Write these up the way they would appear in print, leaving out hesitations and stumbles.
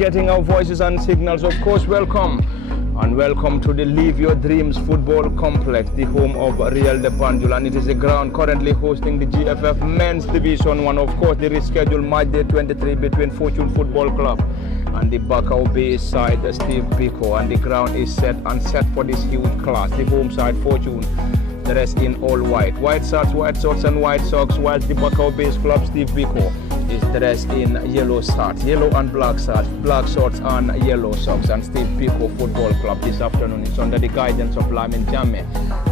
getting our voices and signals. Of course, welcome. And welcome to the Live Your Dreams Football Complex, the home of Real de Banjul. And it is a ground currently hosting the GFF Men's Division 1. Of course, the rescheduled match day 23 between Fortune Football Club and the Bakau Bay side, Steve-Biko. And the ground is set for this huge clash. The home side, Fortune, the rest in all white. White shirts and white socks, whilst the Bakau Bay club, Steve-Biko, is dressed in yellow shirts, yellow and black shirts, black shorts and yellow socks. And Steve-Biko Football Club this afternoon is under the guidance of Lamin Jammeh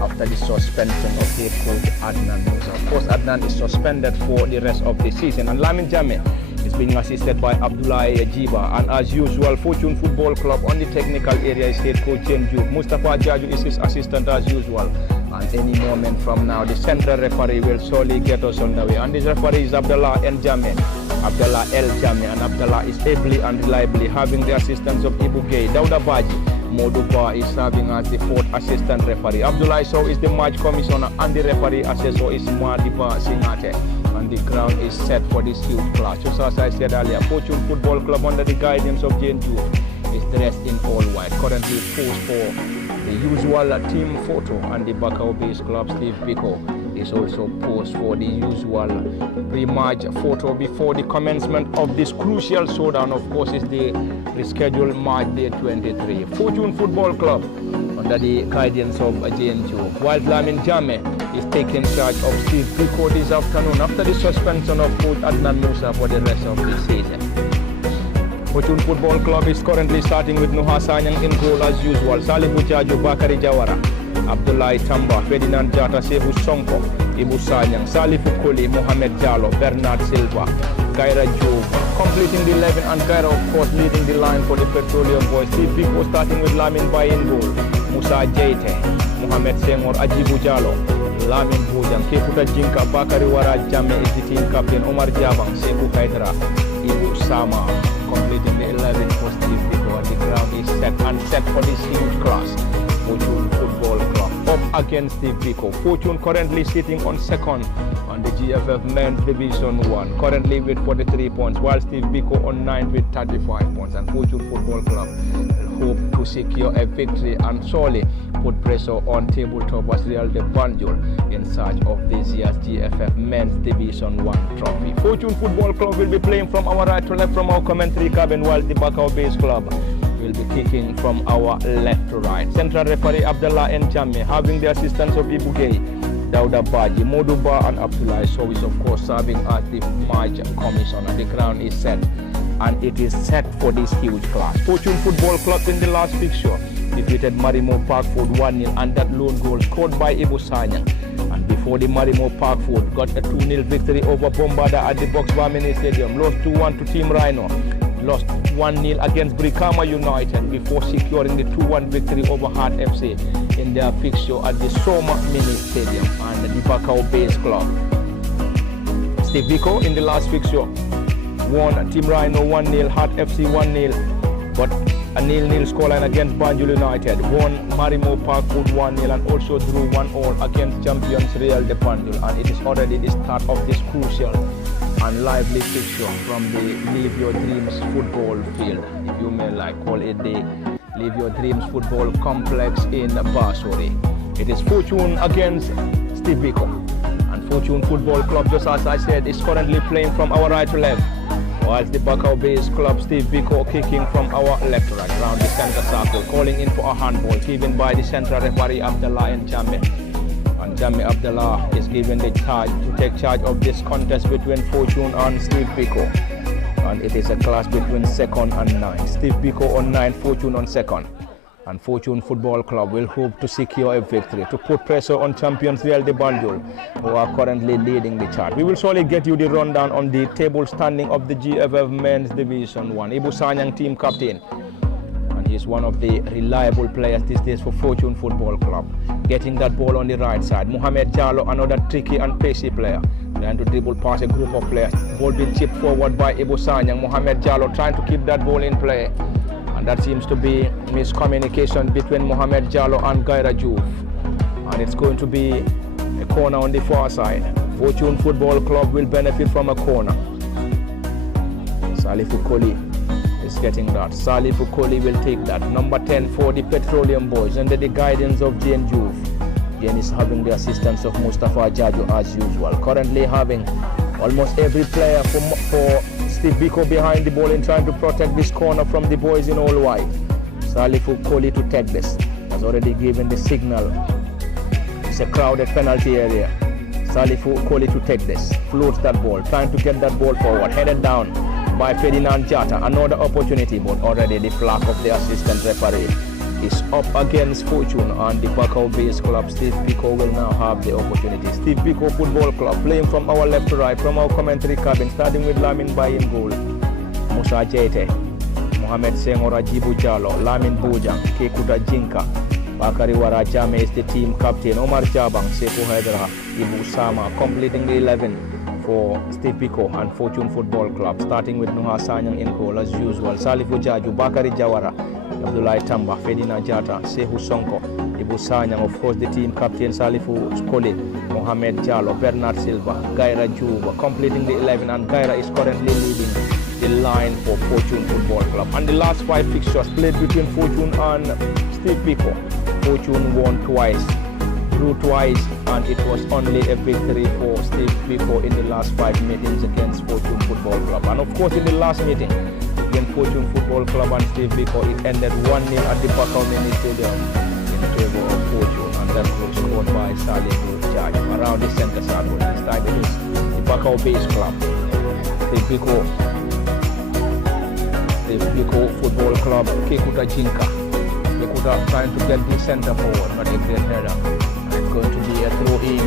after the suspension of head coach Adnan Musa. Of course, Adnan is suspended for the rest of the season, and Lamin Jammeh is being assisted by Abdullah Jiba. And as usual, Fortune Football Club on the technical area is head coach Jenju. Mustafa Jaju is his assistant as usual. And any moment from now, the central referee will surely get us on the way. And this referee is Abdullah El Jammeh. And Abdullah is ably and reliably having the assistance of Ibu Gay. Dauda Baji Moduba is serving as the fourth assistant referee. Abdullah Sow is the match commissioner, and the referee assessor is Madiba Singate. And the ground is set for this huge clash. Just as I said earlier, Fortune Football Club under the guidance of Jenju is dressed in all white. Currently posed for the usual team photo, and the Bakau Base Club, Steve-Biko, is also posed for the usual pre-match photo before the commencement of this crucial showdown. Of course, is the rescheduled match day 23. Fortune Football Club under the guidance of Jenju, while Lamin Jammeh is taking charge of Steve-Biko this afternoon after the suspension of coach Adnan Musa for the rest of the season. Fortune Football Club is currently starting with Nuha Sanyang in goal as usual. Salih Bujaju, Bakari Jawara, Abdullah Tamba, Ferdinand Jata, Sehu Sonko, Ibu Sanyang, Salih Fukuli, Mohamed Jallo, Bernard Silva, Kaira Job, completing the 11, and Kaira, of course, leading the line for the Petroleum Boys. Steve-Biko starting with Lamin Bay in goal, Musa Jaite, Mohamed Sengor, Ajibu Jallo, Lamin Bujang, Keputa Jinka, Bakari Wara Jammeh is the team captain, Omar Jabang, Sehu Kaidra, Ibu Sama, completing the 11 for Steve-Biko. The ground is set for this huge clash. Fortune Football Club up against Steve-Biko. Fortune currently sitting on second on the GFF Men's Division 1, currently with 43 points, while Steve-Biko on 9th with 35 points. And Fortune Football Club hope to secure a victory and surely put pressure on tabletoppers Real de Banjul in search of this year's GFF Men's Division 1 trophy. Fortune Football Club will be playing from our right to left from our commentary cabin, while the Bakau Base Club will be kicking from our left to right. Central referee Abdullah N. Jammeh having the assistance of Ibu Gay, Dauda Baji, Moduba and Abdullah Sow is of course serving as the match commissioner. The ground is set, and it is set for this huge clash. Fortune Football Club in the last fixture defeated Marimo Parkford 1-0, and that lone goal scored by Ibu Sanyang. And before the Marimo Parkford got a 2-0 victory over Bombarda at the Boxbar Mini Stadium, lost 2-1 to Team Rhino, lost 1-0 against Brikama United before securing the 2-1 victory over Heart FC in their fixture at the Soma Mini Stadium. And the Bakau Base Club, Steve-Biko, in the last fixture won Team Rhino 1-0, Heart FC 1-0, but a 0-0 scoreline against Banjul United, won Marimo Parkwood 1-0, and also drew 1-1 against champions Real de Banjul. And it is already the start of this crucial and lively fixture from the Live Your Dreams football field, if you may like call it the Live Your Dreams football complex in Basori. It is Fortune against Steve-Biko, and Fortune Football Club, just as I said, is currently playing from our right to left, whilst the Bakau Base Club, Steve-Biko, kicking from our left to right around the center circle, calling in for a handball given by the central referee Abdullah N. Jammeh. And Jammeh Abdullah is given the charge to take charge of this contest between Fortune and Steve-Biko. And it is a clash between second and ninth. Steve-Biko on 9th, Fortune on second. And Fortune Football Club will hope to secure a victory to put pressure on champions Real de Banjul, who are currently leading the chart. We will surely get you the rundown on the table standing of the GFF Men's Division 1. Ibu Sanyang, team captain, and he is one of the reliable players these days for Fortune Football Club. Getting that ball on the right side. Mohamed Jallo, another tricky and pacey player, trying to dribble past a group of players. Ball being chipped forward by Ibu Sanyang. Mohamed Jallo trying to keep that ball in play. And that seems to be miscommunication between Mohamed Jallo and Gaira Juve. And it's going to be a corner on the far side. Fortune Football Club will benefit from a corner. Salih Fukoli is getting that. Salifu Koli will take that. Number 10 for the Petroleum Boys under the guidance of Jane Juve. Jane is having the assistance of Mustafa Jajo as usual. Currently having almost every player for Steve-Biko behind the ball in trying to protect this corner from the boys in all white. Salifu Koli to take this. Has already given the signal. It's a crowded penalty area. Salifu Koli to take this. Floats that ball. Trying to get that ball forward. Headed down by Ferdinand Jata. Another opportunity, but already the flag of the assistant referee is up against Fortune, and the Bakau base club Steve-Biko will now have the opportunity. Steve-Biko Football Club playing from our left to right, from our commentary cabin, starting with Lamin Bay in goal. Musa Jete, Mohamed Sengora Jibu Jalo, Lamin Bojang, Kekuta Jinka, Bakari Wara Jame is the team captain, Omar Jabang, Sefu Hydra, Ibu Sama, completing the 11 for Steve-Biko and Fortune Football Club, starting with Nuha Sanyang in goal as usual. Salifu Jaju, Bakari Jawara, Abdullah Tamba, Ferdinand Jata, Sehu Sonko, Ibu Sanyang, of course the team captain Salifu Koli, Mohamed Jalo, Bernard Silva, Gaira Juba, completing the 11, and Gaira is currently leading the line for Fortune Football Club. And the last 5 fixtures played between Fortune and Steve-Biko. Fortune won twice, drew twice, and it was only a victory for Steve-Biko in the last 5 meetings against Fortune Football Club. And of course in the last meeting between Fortune Football Club and Steve-Biko, it ended 1-0 at the Bakau Mini Stadium in favor of Fortune, and that was scored by Salifu Jaju around the center circle. This time it is the Bakau base club. Steve-Biko Football Club, Kekuta Jinka. Kekuta trying to get the center forward, but a great header. It's going to be a throw-in.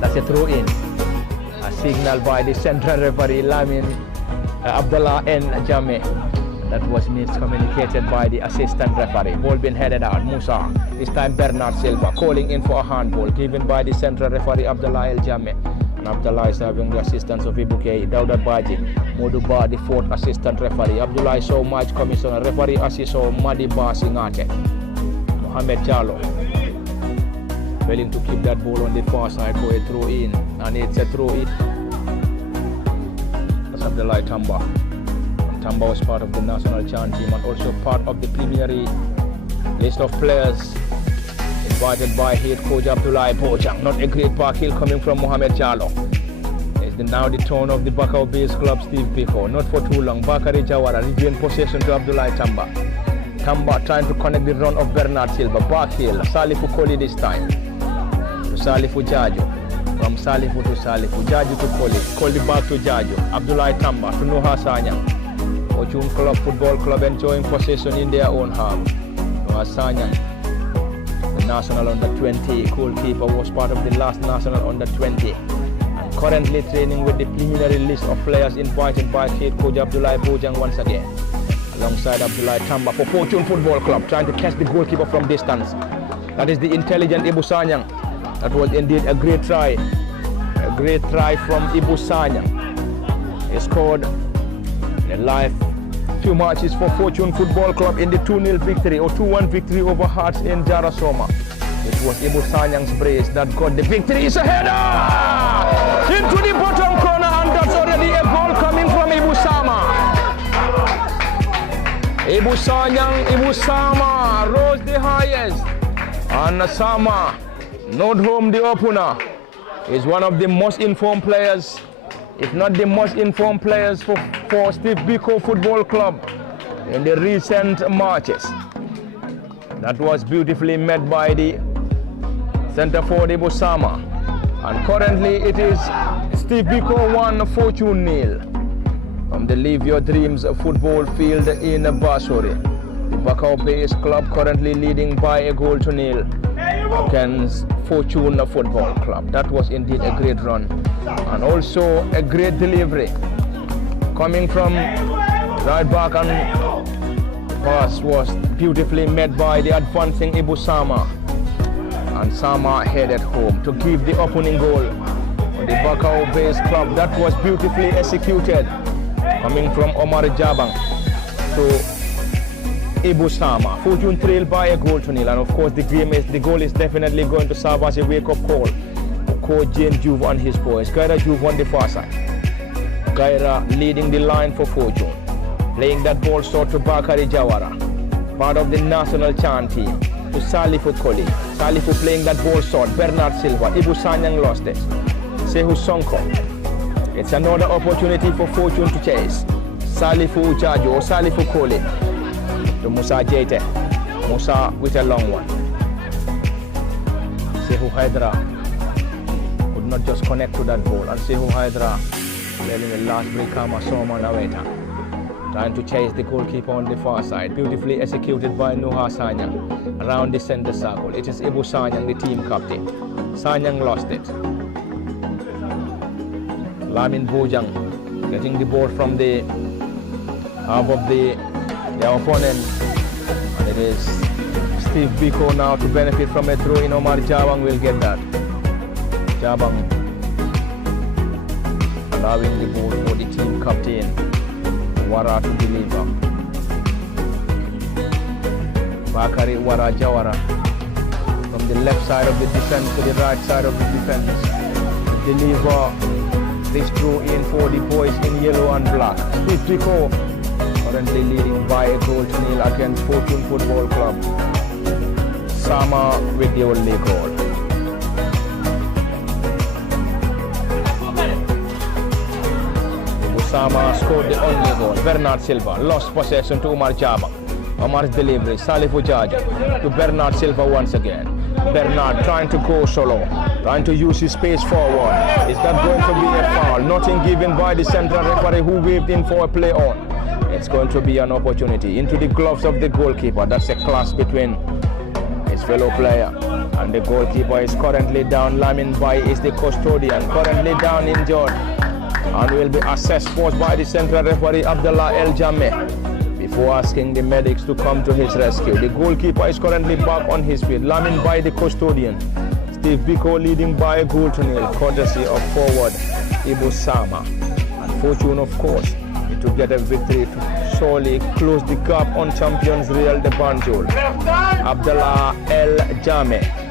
That's a throw-in. A signal by the central referee Lamin Abdullah N. Jame. That was miscommunicated by the assistant referee. Ball being headed out. Musa. This time Bernard Silva calling in for a handball given by the central referee Abdullah El Jame. And Abdullah is having the assistance of Ibuke, Dauda Baji, Moduba, the 4th assistant referee. Abdullah so much commissioner referee Asiso Madiba Singate. Mohamed Jalo willing to keep that ball on the far side for a throw in, and it's a throw in. That's Abdullah Tamba. And Tamba was part of the national chant team and also part of the preliminary list of players invited by head coach Abdullah Bojang. Not a great back heel coming from Mohamed Jalo. It's now the turn of the Bakau base club Steve-Biko. Not for too long. Bakari Jawara regained possession to Abdullah Tamba. Tamba trying to connect the run of Bernard Silva. Back heel. Salifu Koli this time. To Salifu Jaju. From Salifu to Salifu. Jaju to Koli. Koli back to Jaju. Abdullah Tamba to Nuha Sanyang. Fortune Club Football Club enjoying possession in their own half. Nuha Sanyang, the national under 20 goalkeeper, was part of the last national under 20 and currently training with the preliminary list of players invited by head coach Abdullah Bojang once again, alongside Abdullah Tamba for Fortune Football Club, trying to catch the goalkeeper from distance. That is the intelligent Ibu Sanyang. That was indeed a great try from Ibu Sanyang. He scored in a live few matches for Fortune Football Club in the 2-0 victory or 2-1 victory over Hearts in Jarasoma. It was Ibu Sanyang's brace that got the victory. It's a header into the bottom corner, and that's already a goal coming from Ibu Sama. Ibu Sanyang, Ibu Sama rose the highest, and Sama, not home the opener, is one of the most informed players, if not the most informed players for Steve-Biko Football Club in the recent matches. That was beautifully met by the center forward Ibu Sama. And currently it is Steve-Biko 1, Fortune 0 from the Live Your Dreams football field in Basori. The Bakau base club currently leading by a goal to 0 against Fortune Football Club. That was indeed a great run and also a great delivery coming from right back, and pass was beautifully met by the advancing Ibu Sama, and Sama headed home to give the opening goal for the Bakau base club. That was beautifully executed coming from Omar Jabang to Ibu Sama. Fortune trailed by a goal to 0, and of course the goal is definitely going to serve as a wake-up call for coach Jane Juve and his boys. Gaira Juve on the far side. Gaira leading the line for Fortune. Playing that ball short to Bakari Jawara. Part of the national chant team. To Salifu Koli. Salifu playing that ball short. Bernard Silva. Ibu Sanyang lost it. Sehu Sonko. It's another opportunity for Fortune to chase. Salifu Ujaju or Salifu Koli. To Musa Jete. Musa with a long one. Sehu Hydra could not just connect to that ball. And Sehu Hydra letting the last break Kama Soma Naweta. Trying to chase the goalkeeper on the far side. Beautifully executed by Nuha Sanyang around the center circle. It is Ibu Sanyang, the team captain. Sanyang lost it. Lamin Bojang getting the ball from the half of the opponent. And it is Steve-Biko now to benefit from a throw in. Omar Jawang will get that. Jawang allowing the ball for the team captain Wara to deliver. Bakari Wara Jawara from the left side of the defense to the right side of the defense to deliver this throw in for the boys in yellow and black. Steve-Biko currently leading by a goal to nil against Fortune Football Club. Sama with the only goal. Sama scored the only goal. Bernard Silva lost possession to Umar Jaba. Umar's delivery. Salifu Jaju to Bernard Silva once again. Bernard trying to go solo, trying to use his space forward. Is that going to be a foul? Nothing given by the central referee who waved in for a play on. It's going to be an opportunity into the gloves of the goalkeeper. That's a clash between his fellow player and the goalkeeper is currently down. Lamin Bai is the custodian, currently down injured and will be assessed first by the central referee Abdullah El Jameh before asking the medics to come to his rescue. The goalkeeper is currently back on his feet. Lamin Bai the custodian. Steve-Biko leading by a goal to nil, courtesy of forward Ibu Sama. And Fortune, of course, to get a victory to surely close the gap on champions Real de Banjul. Abdullah El Jameh.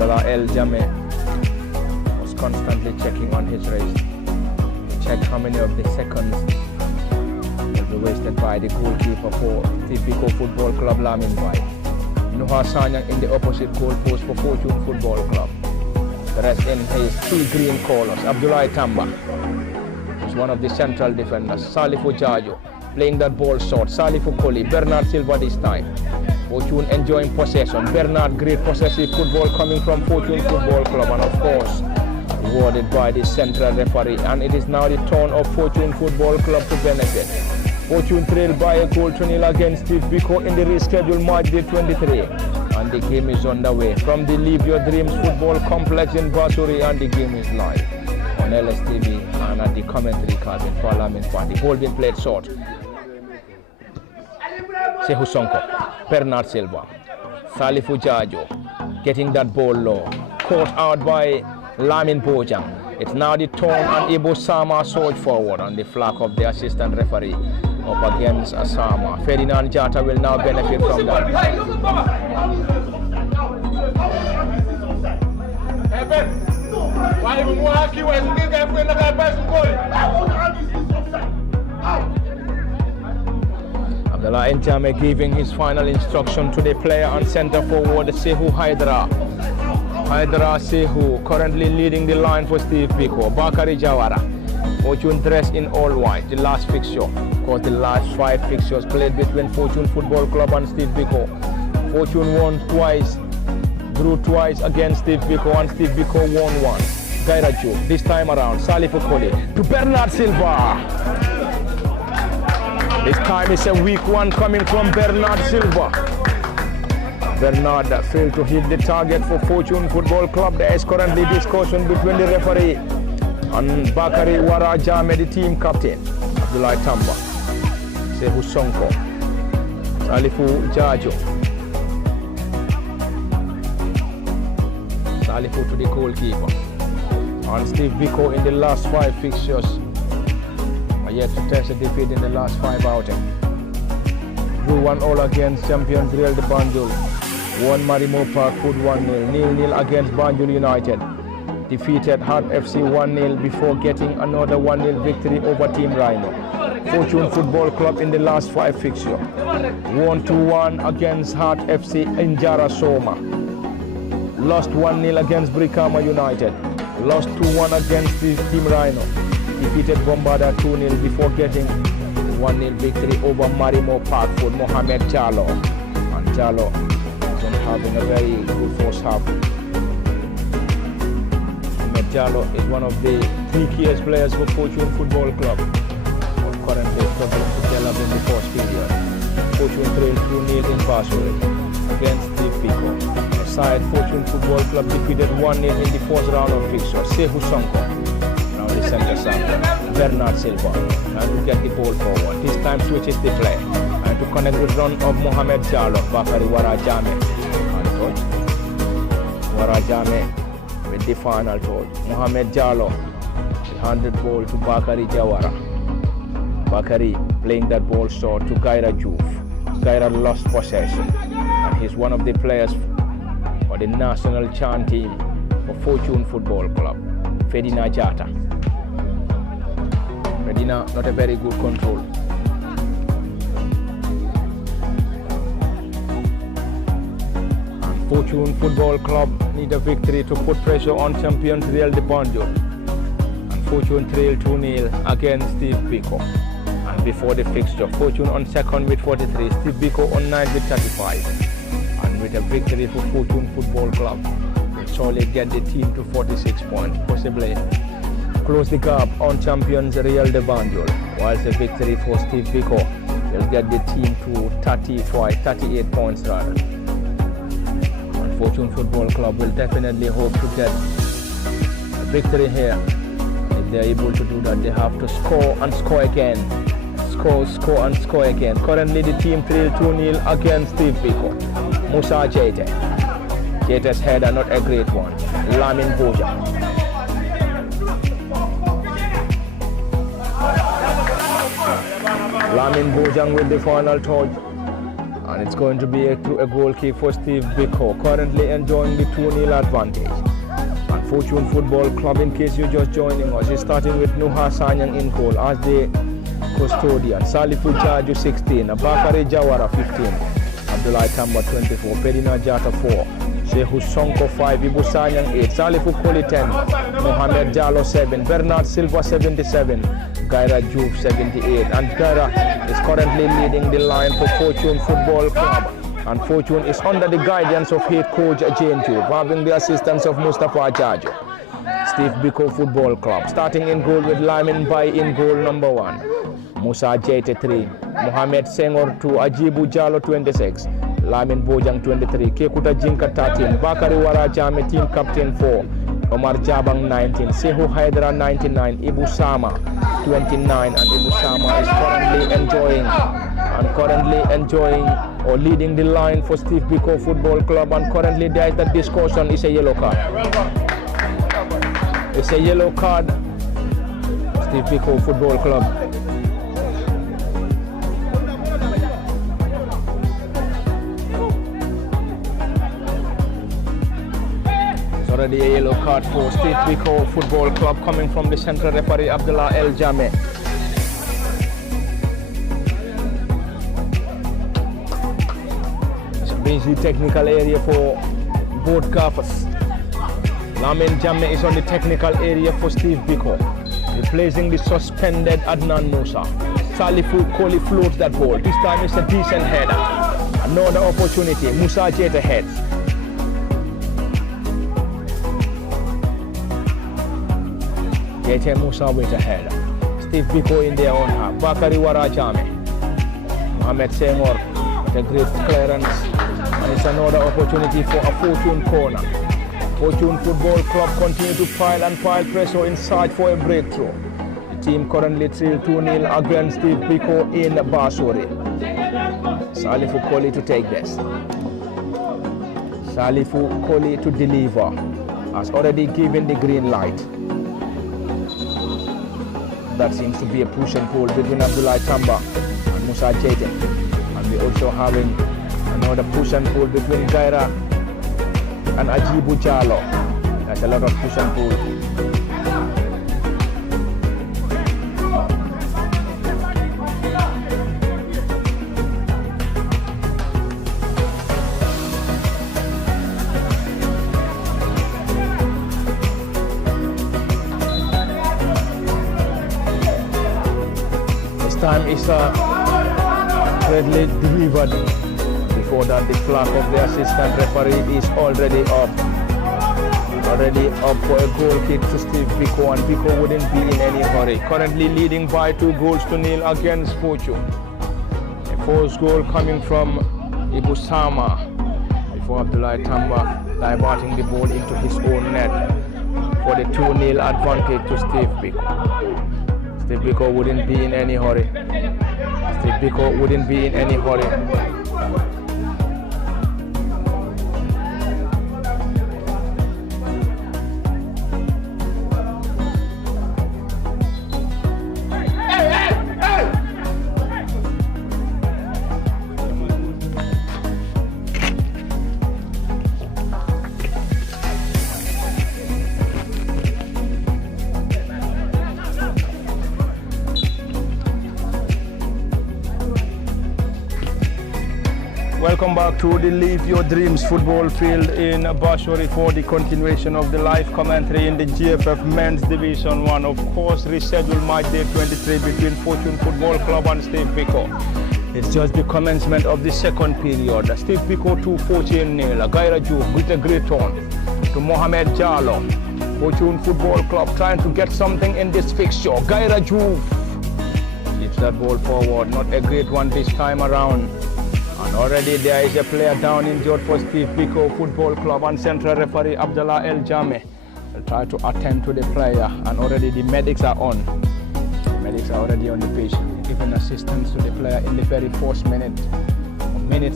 Abdullah El Jameh was constantly checking on his wrist to check how many of the seconds will be wasted by the goalkeeper for Steve-Biko Football Club Lamin Bai. Nuha Sanyang in the opposite goal post for Fortune Football Club. The rest in his two green colours. Abdullah Tamba is one of the central defenders. Salifu Jaju playing that ball short. Salifu Koli, Bernard Silva this time. Fortune enjoying possession. Bernard, great possessive football coming from Fortune Football Club, and of course rewarded by the central referee. And it is now the turn of Fortune Football Club to benefit. Fortune trailed by a goal to nil against Steve-Biko in the rescheduled match day 23. And the game is underway from the Live Your Dreams Football Complex in Basuri, and the game is live on LSTV and at the commentary cabin for Lamin Bai. The ball being played short. Sehu Sonko, Bernard Silva, Salifu Jaju getting that ball low, caught out by Lamin Bojang. It's now the turn and Ibu Sama surge forward on the flag of the assistant referee up against Asama. Ferdinand Jata will now benefit from that. Abdullah Njame giving his final instruction to the player and center forward Sehu Hydra. Hydra Sehu currently leading the line for Steve-Biko. Bakari Jawara, Fortune dressed in all white. The last fixture, of course the last 5 fixtures played between Fortune Football Club and Steve-Biko. Fortune won twice, drew twice against Steve-Biko, and Steve-Biko won once. Gairaju, this time around, Salifu Koli to Bernard Silva. This time it's a weak one coming from Bernard Silva. Bernard failed to hit the target for Fortune Football Club. There is currently discussion between the referee and Bakari Wara Jame, the team captain. Abdullah Tamba, Sehu Sonko, Salifu Jaju. Salifu to the goalkeeper. And Steve-Biko in the last 5 fixtures. Yet to test a defeat in the last 5 outings. drew 1-1 against champions Real de Banjul. Won Marimo Park Food 1-0. 0-0 against Banjul United. Defeated Heart FC 1-0 before getting another 1-0 victory over Team Rhino. Fortune Football Club in the last 5 fixtures. Won 2-1 against Heart FC in Jara Soma. Lost 1-0 against Brikama United. Lost 2-1 against Team Rhino. Defeated Bombarda 2-0 before getting 1-0 victory over Marimo Park for Mohamed Jallo. And Jallo isn't having a very good first half. Mohamed Jallo is one of the 3 keyest players for Fortune Football Club, but currently struggling to develop in the first period. Fortune trailed 2-0 in Basel against Steve-Biko. Aside, Fortune Football Club defeated 1-0 in the first round of fixture. Sehu Sonko, now the center circle. Bernard Silva, and to get the ball forward. This time switches the play. And to connect with run of Mohamed Jallo, Bakari Warajame. And touch. Warajame with the final touch. Mohamed Jallo, the handed ball to Bakari Jawara. Bakari playing that ball short to Gaira Juf. Gaira lost possession. And he's one of the players for the national chant team for Fortune Football Club. Fedina Jata. Medina, not a very good control. And Fortune Football Club need a victory to put pressure on champions Real de Banjul. And Fortune trailed 2-0 against Steve-Biko. And before the fixture, Fortune on second with 43, Steve-Biko on 9 with 35. And with a victory for Fortune Football Club, will surely get the team to 46 points, possibly close the gap on champions Real de Banjul, whilst a victory for Steve-Biko will get the team to 38 points rather. And Fortune Football Club will definitely hope to get a victory here. If they are able to do that, they have to score and score again. Score and score again. Currently the team trailed 2-0 against Steve-Biko. Musa Jete. Jete's header not a great one. Lamin Boja. Lamin Bojang with the final touch, and it's going to be a goal kick for Steve-Biko, currently enjoying the 2-0 advantage. And Fortune Football Club, in case you're just joining us, is starting with Nuha Sanyang in goal as the custodian. Salifu Jaju 16, Bakari Jawara 15, Abdullah Tamba 24, Pedina Jata 4, Sehu Sonko 5, Ibu Sanyang 8, Salifu Koli 10, Mohamed Jallo 7, Bernard Silva 77, Gaira Juve 78, and Gaira is currently leading the line for Fortune Football Club. And Fortune is under the guidance of head coach Jane Juve, having the assistance of Mustafa Jajo. Steve-Biko Football Club starting in goal with Lamin Bai in goal number 1, Musa Jete 3, Mohamed Senghor 2, Ajibu Jallo 26, Lamin Bojang 23, Kekuta Jinka 13, Bakari Warajame team captain 4, Omar Jabang 19, Sehu Hydra 99, Ibu Sama 29, and Ibu Sama is currently enjoying or leading the line for Steve-Biko Football Club, and currently there is that discussion is a yellow card. It's a yellow card, Steve-Biko Football Club. Already a yellow card for Steve-Biko Football Club coming from the central referee Abdullah El Jame. It's a busy technical area for both gaffers. Lamin Jame is on the technical area for Steve-Biko, replacing the suspended Adnan Musa. Salifu Koli floats that ball. This time it's a decent header. Another opportunity. Musa Jeta heads. Jete Musa with a header. Steve-Biko in their own half. Bakari Warajame. Mohamed Senghor with a great clearance. And it's another opportunity for a Fortune corner. Fortune Football Club continue to pile pressure in search for a breakthrough. The team currently trail 2-0 against Steve-Biko in Basori. Salifu Koli to take this. Salifu Koli to deliver. Has already given the green light. That seems to be a push and pull between Abdullah Tamba and Musa Jete. And we also having another push and pull between Gaira and Ajibu Jalo. There's a lot of push and pull. Time is readily delivered. Before that, the flag of the assistant referee is already up. Already up for a goal kick to Steve-Biko, and Biko wouldn't be in any hurry. Currently leading by 2-0 against Fortune. A first goal coming from Ibusama before Abdullah Tamba diverting the ball into his own net for the 2-0 advantage to Steve-Biko. Steve-Biko wouldn't be in any hurry. Steve-Biko wouldn't be in any hurry. Welcome back to the Live Your Dreams football field in Bashori for the continuation of the live commentary in the GFF Men's Division 1. Of course, rescheduled match day 23 between Fortune Football Club and Steve-Biko. It's just the commencement of the second period. Steve-Biko 2 14-0. Gaira Juve with a great turn to Mohamed Jalo. Fortune Football Club trying to get something in this fixture. Gaira Juve keeps that ball forward. Not a great one this time around. And already there is a player down injured for Steve-Biko Football Club, and central referee Abdullah El Jame will try to attend to the player, and already the medics are on. The medics are already on the pitch, giving assistance to the player in the very first minutes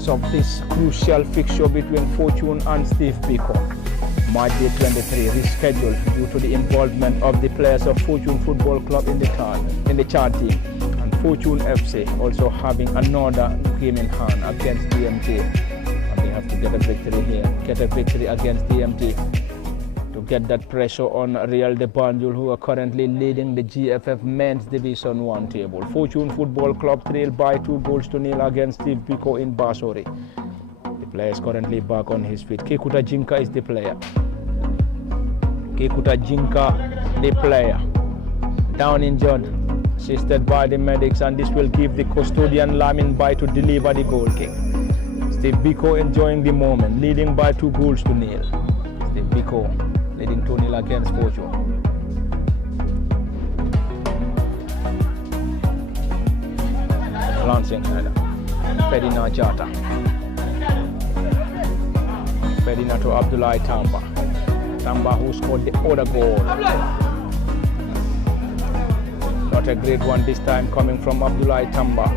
of this crucial fixture between Fortune and Steve-Biko. Match day 23 rescheduled due to the involvement of the players of Fortune Football Club in the chart team. Fortune FC also having another game in hand against DMT, and they have to get a victory here, get a victory against DMT to get that pressure on Real de Banjul, who are currently leading the GFF Men's Division 1 table. Fortune Football Club trailed by 2-0 against Steve-Biko in Basori. The player is currently back on his feet. Kekuta Jinka is the player. Kekuta Jinka, the player, down injured, assisted by the medics, and this will give the custodian Lamin Bai to deliver the goal kick. Steve-Biko enjoying the moment, leading by 2-0. Steve-Biko leading 2-0 against Fortune. Lancing Ferdinand Jata. Ferdinand to Abdullah Tamba. Tamba who scored the other goal. Not a great one this time coming from Abdullah Tamba.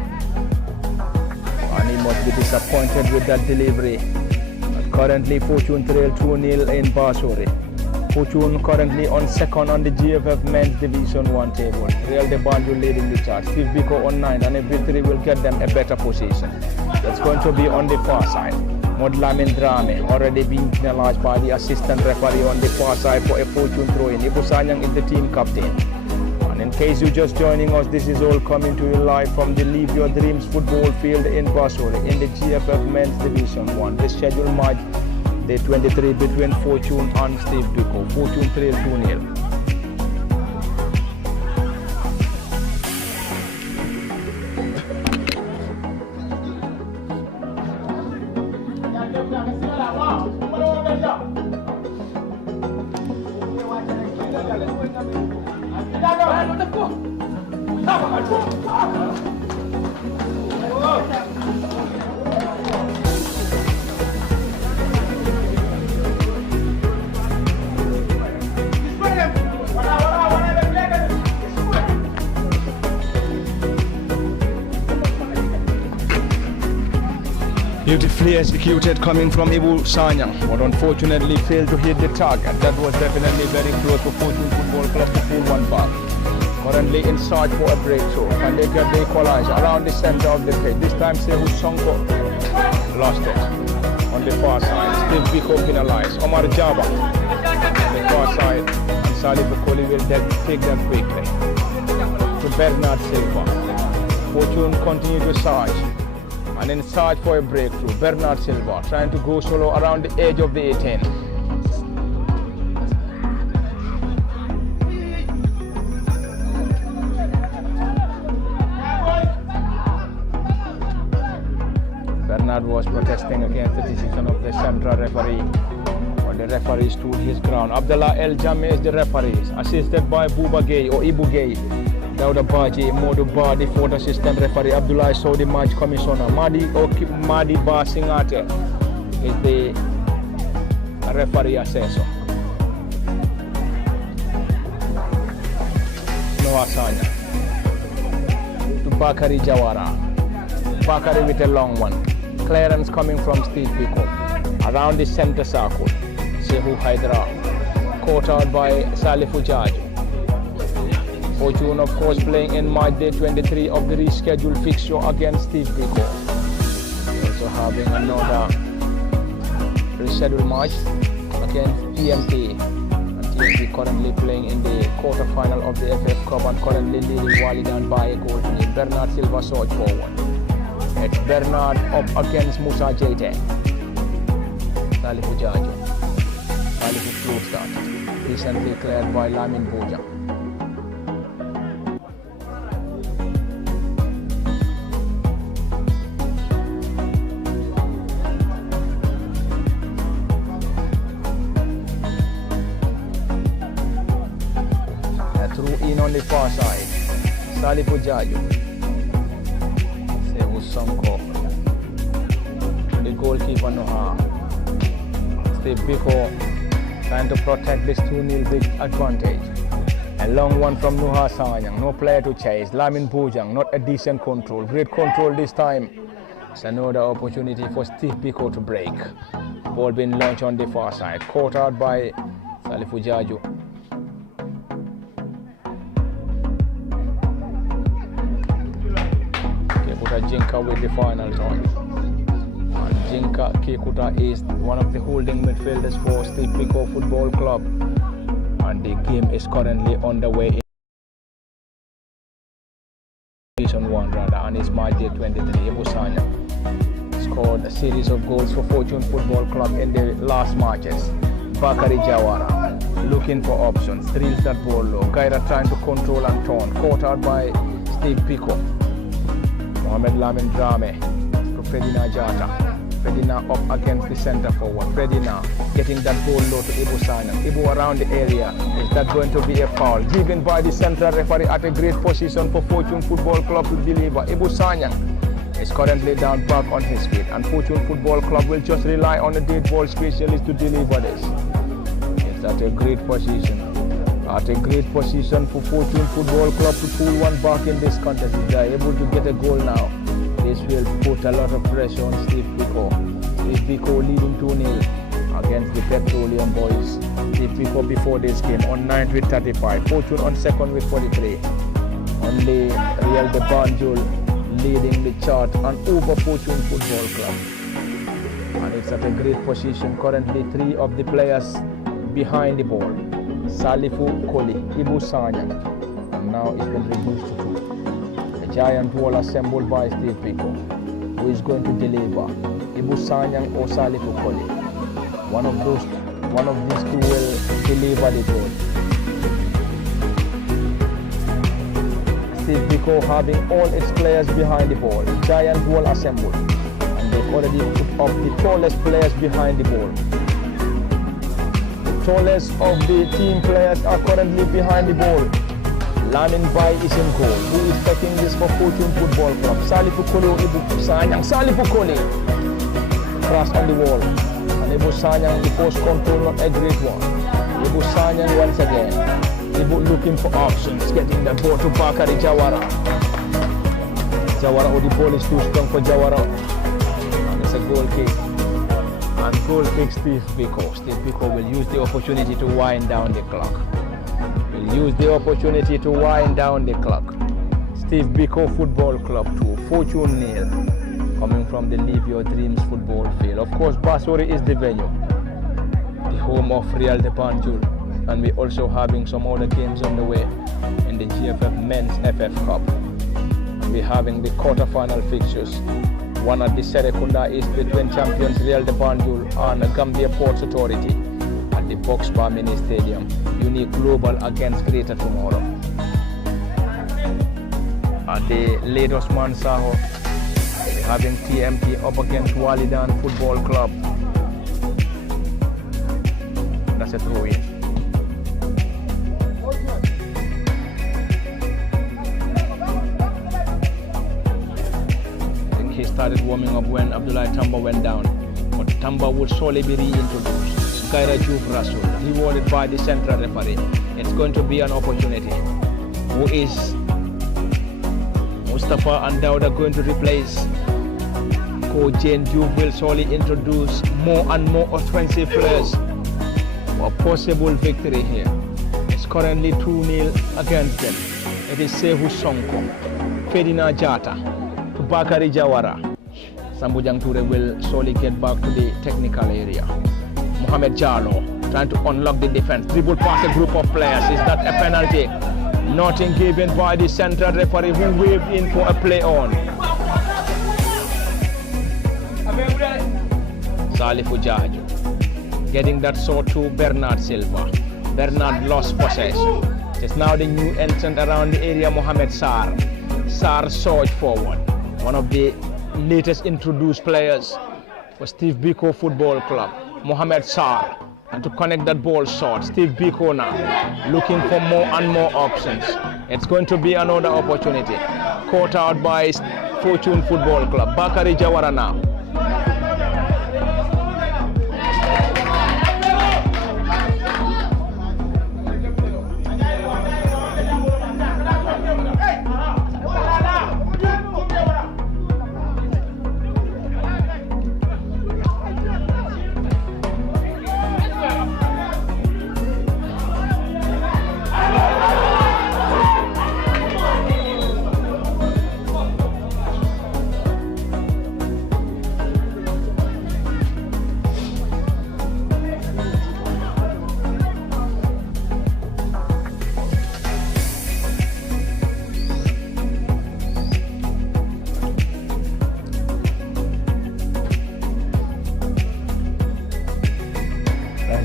And he must be disappointed with that delivery. But currently Fortune trail 2-0 in Basori. Fortune currently on second on the GFF Men's Division 1 table. Real de Banjul leading the chart. Steve-Biko on 9, and a victory will get them a better position. That's going to be on the far side. Modlamin Drame already being penalized by the assistant referee on the far side for a Fortune throw-in. Ibusanyang is the team captain. And in case you're just joining us, this is all coming to you live from the Live Your Dreams football field in Basori in the GFF Men's Division 1. The scheduled match, day 23 between Fortune and Steve-Biko. Fortune trail 2-0. Beautifully executed coming from Ibu Sanyang, but unfortunately failed to hit the target. That was definitely very close for Fortune Football Club to pull one back. Currently in search for a breakthrough. Can they get the equalizer around the center of the pitch? This time Steve-Biko lost it on the far side. Steve-Biko penalized. Omar Jaba on the far side. And Steve-Biko will take them quickly to Bernard Silva. Fortune continue to search. And in search for a breakthrough, Bernard Silva trying to go solo around the edge of the 18. Bernard was protesting against the decision of the central referee, but the referee stood his ground. Abdullah El Jame is the referee, assisted by Buba Gay or Ibu Gay. Dauda Baji, Modu Ba, the fourth assistant referee. Abdullah Saudi match commissioner. Madi Ba Singate is the referee assessor. Noah Sanya to Bakari Jawara. Bakari with a long one. Clearance coming from Steve-Biko. Around the center circle. Sehu Hydra. Caught out by Salifu Jaju. Fortune, of course, playing in March day 23 of the rescheduled fixture against Steve-Biko. Also having another rescheduled match against TMT. And TMT currently playing in the quarter-final of the FF Cup and currently leading Walidan by a goal to nil. Bernard Silva surge forward. It's Bernard up against Musa Jete. Salifu Jaju. Salifu slow start. Recently cleared by Lamin Boja. In on the far side, Salifu Jaju, Sehu Sonko, the goalkeeper Noha, Steve-Biko trying to protect this 2-0 big advantage. A long one from Nuha Sanyang, no player to chase. Lamin Bujang, not a decent control, great control this time. It's another opportunity for Steve-Biko to break. Ball being launched on the far side, caught out by Salifu Jaju. Jinka with the final touch. And Jinka Kekuta is one of the holding midfielders for Steve-Biko Football Club. And the game is currently underway in Division 1 rather, and it's March day 23. Ebusanya scored a series of goals for Fortune Football Club in the last matches. Bakari Jawara looking for options, drills that ball low. Kaira trying to control and turn, caught out by Steve-Biko. Mohamed Lamin Drame to Fredina Jata. Fredina up against the center forward. Fredina getting that ball low to Ibu Sanyang. Ibu around the area. Is that going to be a foul? Given by the central referee at a great position for Fortune Football Club to deliver. Ibu Sanyang is currently down back on his feet, and Fortune Football Club will just rely on the dead ball specialist to deliver this. It's at a great position. At a great position for Fortune Football Club to pull one back in this contest. If they are able to get a goal now, this will put a lot of pressure on Steve-Biko. Steve-Biko leading 2-0 against the Petroleum Boys. Steve-Biko before this game on 9th with 35, Fortune on 2nd with 43. Only Real de Banjul leading the chart and over Fortune Football Club. And it's at a great position. Currently 3 of the players behind the ball. Salifu Koli, Ibu Sanyang, and now it's been reduced to 2. A giant wall assembled by Steve-Biko, who is going to deliver, Ibu Sanyang or Salifu Koli. One of these two will deliver the goal. Steve-Biko having all its players behind the ball, giant wall assembled, and they've already put up the tallest players behind the ball. Tallest of the team players are currently behind the ball. Lamin Bai is in goal. Who is taking this for Fortune Football Club? Salifu Koli or Ibu Sanyang? Salifu Koli! Cross on the wall. And Ibu Sanyang, the post control, not a great one. Ibu Sanyang once again. Ibu looking for options, getting the ball to Bakari Jawara. Jawara, or the ball is too strong for Jawara. And it's a goal kick. And goal kick Steve-Biko. Steve-Biko will use the opportunity to wind down the clock. will use the opportunity to wind down the clock. Steve-Biko Football Club 2, Fortune nil, coming from the Live Your Dreams football field. Of course, Basuri is the venue, the home of Real de Banjul, and we're also having some other games on the way in the GFF Men's FF Cup. And we're having the quarter-final fixtures. One at the Serekunda is between champions Real de Banjul and Gambia Ports Authority at the Box Bar Mini Stadium. Unique Global against Greater Tomorrow. At the Late Osman Saho, we're having TMT up against Walidan Football Club. That's a throw-in. He started warming up when Abdullah Tamba went down, but Tamba would surely be reintroduced. Gaira Juve Rasul, rewarded by the central referee. It's going to be an opportunity. Who is Mustafa and Dawda going to replace? Coach Jane Juve will surely introduce more and more offensive players for a possible victory here. It's currently 2-0 against them. It is Sehu Sonko, Fedina Jata, to Bakari Jawara. Sambujang Ture will surely get back to the technical area. Mohamed Jalo trying to unlock the defense. Dribble past a group of players. Is that a penalty? Nothing given by the central referee who waved in for a play on. Salifu Jaju getting that sword to Bernard Silva. Bernard lost possession. It's now the new entrant around the area, Mohamed Sarr. Sarr surged forward. One of the latest introduced players for Steve-Biko Football Club, Mohamed Sarr. And to connect that ball short, Steve-Biko now looking for more and more options. It's going to be another opportunity. Caught out by Fortune Football Club. Bakari Jawara now.